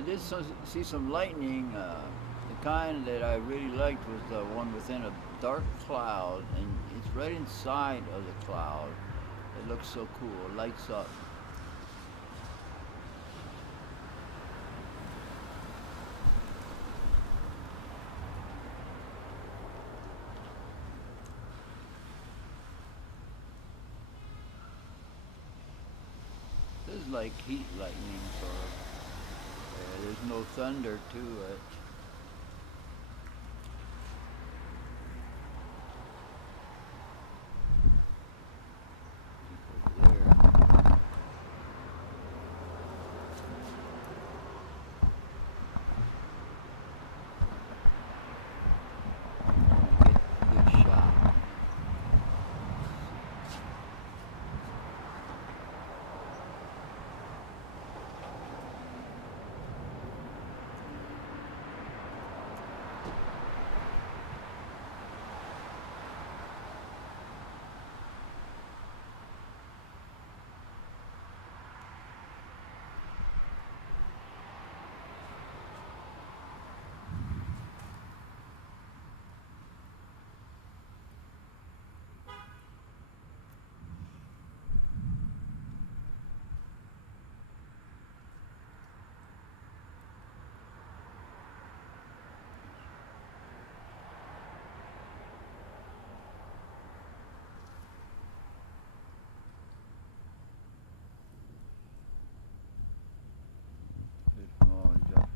I did see some lightning. The kind that I really liked was the one within a dark cloud, and it's right inside of the cloud. It looks so cool. It lights up. This is like heat lightning, sort of. There's no thunder to it. Over there. Get a good shot. Good small adjustment.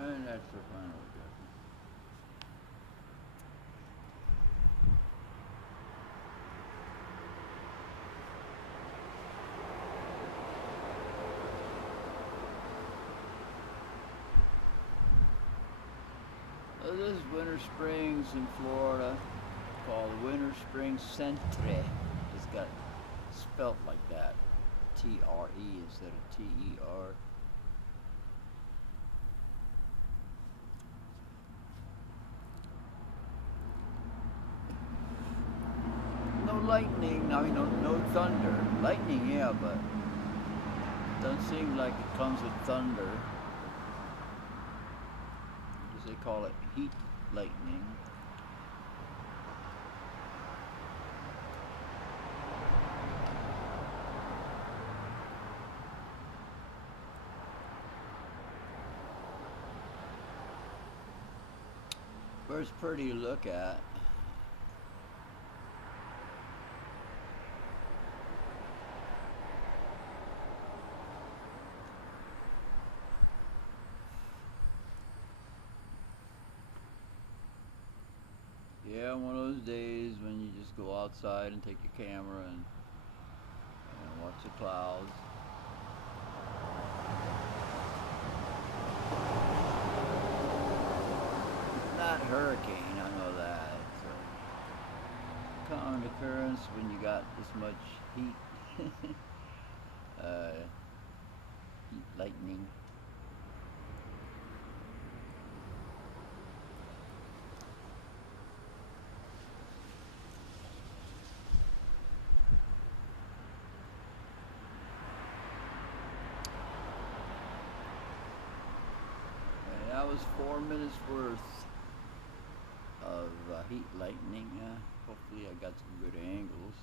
And that's the final adjustment. This is Winter Springs in Florida, called Winter Springs Centre. It's got spelt like that, T-R-E instead of T-E-R. No lightning, I mean no thunder. Lightning, yeah, but doesn't seem like it comes with thunder. As they call it, heat lightning. But it's pretty to look at. Yeah, one of those days when you just go outside and take your camera and watch the clouds. Not hurricane, I know that. It's a common occurrence when you got this much heat. uh, Heat lightning. And that was 4 minutes worth of heat lightning. Hopefully I got some good angles.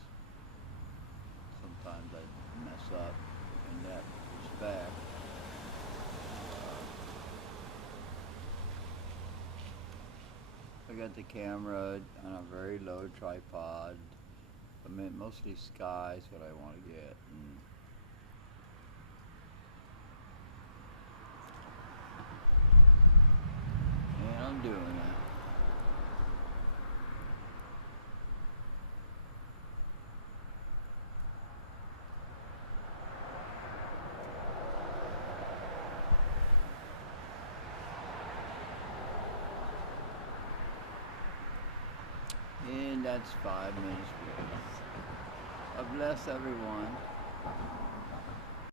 Sometimes I mess up in that respect. I got the camera on a very low tripod. I mean, mostly sky is what I want to get. And I'm doing that. And that's 5 minutes worth. God bless everyone.